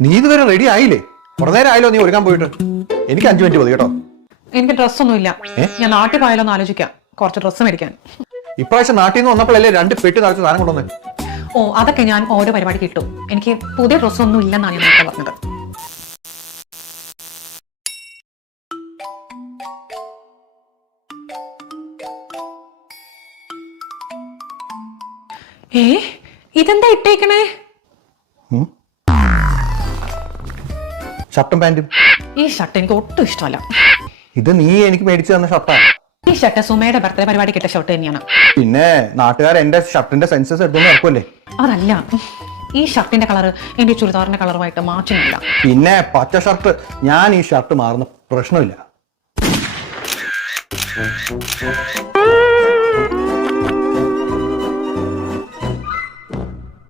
നീ ഇതുവരെ റെഡി ആയില്ലേ? കുറെ നേരം ആയല്ലോ നീ ഒരുക്കാൻ പോയിട്ട്. എനിക്ക് 5 മിനിറ്റ് മതി കേട്ടോ. എനിക്ക് ഡ്രസ്സൊന്നുമില്ല. ഞാൻ നാട്ടിൽ പോയാലോ എന്ന് ആലോചിക്കാം, കുറച്ച് ഡ്രസ്സ് മേടിക്കാൻ. ഇപ്രാവശ്യം നാട്ടിൽ നിന്ന് വന്നപ്പോഴല്ലേ 2 പെട്ടി നിറച്ച് സാധനം കൊണ്ടുവന്നേ. ഓ, അതൊക്കെ ഞാൻ ഓരോ പരിപാടിക്ക് ഇട്ടു. എനിക്ക് പുതിയ ഡ്രസ്സൊന്നും ഇല്ലെന്നാണ് ഞാൻ നേരത്തെ പറഞ്ഞത്. ഇതെന്താ ഇട്ടേക്കണേ? ഷർട്ടും പാന്റും. ഈ ഷർട്ട് എനിക്ക് ഒട്ടും ഇഷ്ടമല്ല. ഇത് നീ എനിക്ക് മേടിച്ചു തന്ന ഷർട്ടാ. ഈ ഷർട്ട് സുമയുടെ ബർത്ത്ഡേ പരിപാടിക്ക് ഇട്ട ഷർട്ട് തന്നെയാണ്. പിന്നെ നാട്ടുകാർ എന്റെ ഷർട്ടിന്റെ സെൻസസ് എടുത്തൊന്നും ഇറക്കുമല്ലേ? അതല്ല, ഈ ഷർട്ടിന്റെ കളർ എന്റെ ചുരിദാറിന്റെ കളറുമായിട്ട് മാറ്റുന്നില്ല. പിന്നെ പച്ച ഷർട്ട്, ഞാൻ ഈ ഷർട്ട് മാറുന്ന പ്രശ്നമില്ല.